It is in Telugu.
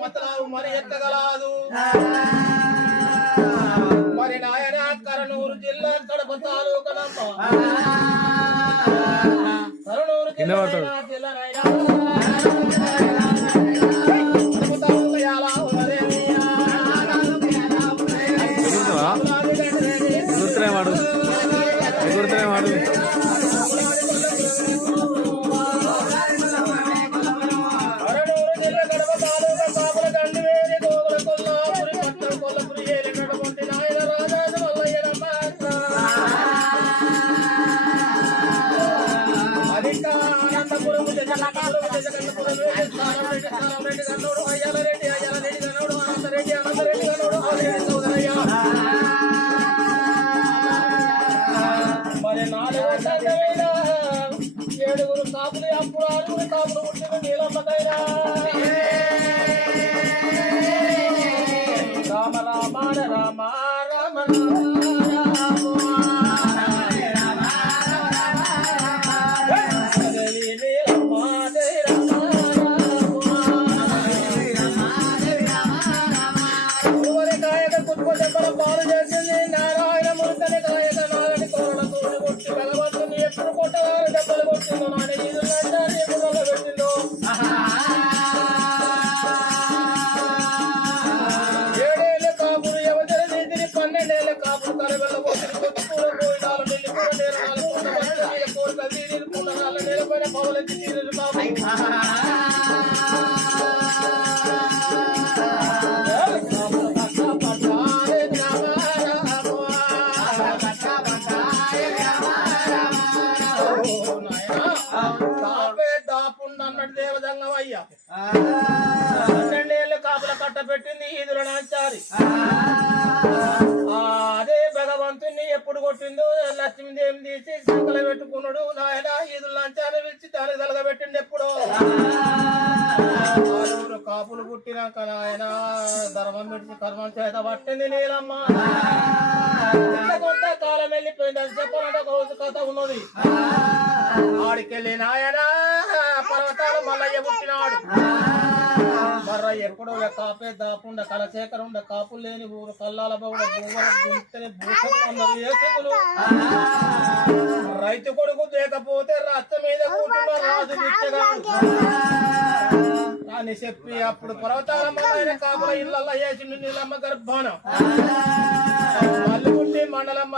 మతలావు మరి ఎక్కగలదు మరి నాయన కర్నూలు జిల్లా కడప తాలూకనమ్మ కర్నూలు జిల్లా మరి 4 7 కాపులు అప్పుడు 6 కాపులు పుట్టిన నీలమ్మకైనా రామ రామ రామ రామ పాలు చేసింది నారాయణ మూర్తని కాయక నాలని కోరణ తోడు కొట్టి భగవంతుని ఎప్పుడు కొట్టవారు దెబ్బలు కొట్టిందో నాని నీళ్ళు పెట్టిందో 7 ఏళ్ళ కాపులు యువతల నీతిని 12 ఏళ్ళ కాపులు కలవెళ్ళ పోతుంది కొట్టుకూర పోయినాలు నెల్లిపూర నేరనాలు కోరిక వీధులు పుట్టనాల నేలపైన పవలెత్తి తీరులు కాపు దేవదంగం అయ్యా 12 ఏళ్ళ కాపుల కట్ట పెట్టింది ఈదుల నాచారి అదే భగవంతుని ఎప్పుడు కొట్టిందో లక్ష్మీదేవిని తీసి సంకల పెట్టుకున్నాడు నాయన ఈదుల నాచారి పిలిచి దానికి తలగబెట్టింది ఎప్పుడో కాపులు పుట్టినాక నాయన ధర్మం పెట్టి కర్మం చేత పట్టింది నీలమ్మ కొంత కాలం వెళ్ళిపోయింది అది చెప్పాలంటే ఒక రోజు కథ ఉన్నది ఆడికెళ్ళి నాయన పర్వతాలు మల్లయ్య పుట్టినాడు మర్ర ఎప్పుడో కాపే దాపుండ కలశేఖర ఉండ కాపులు లేని ఊరు కల్లాల బౌడ భూములు రైతు కొడుకు లేకపోతే రచ్చ మీద కూర్చున్న రాజు అని చెప్పి అప్పుడు పర్వతాల మల్లయ్య కాపుల ఇళ్ళల్లో వేసిండు నీలమ్మ గర్భాన మల్లిపుట్టి మండలం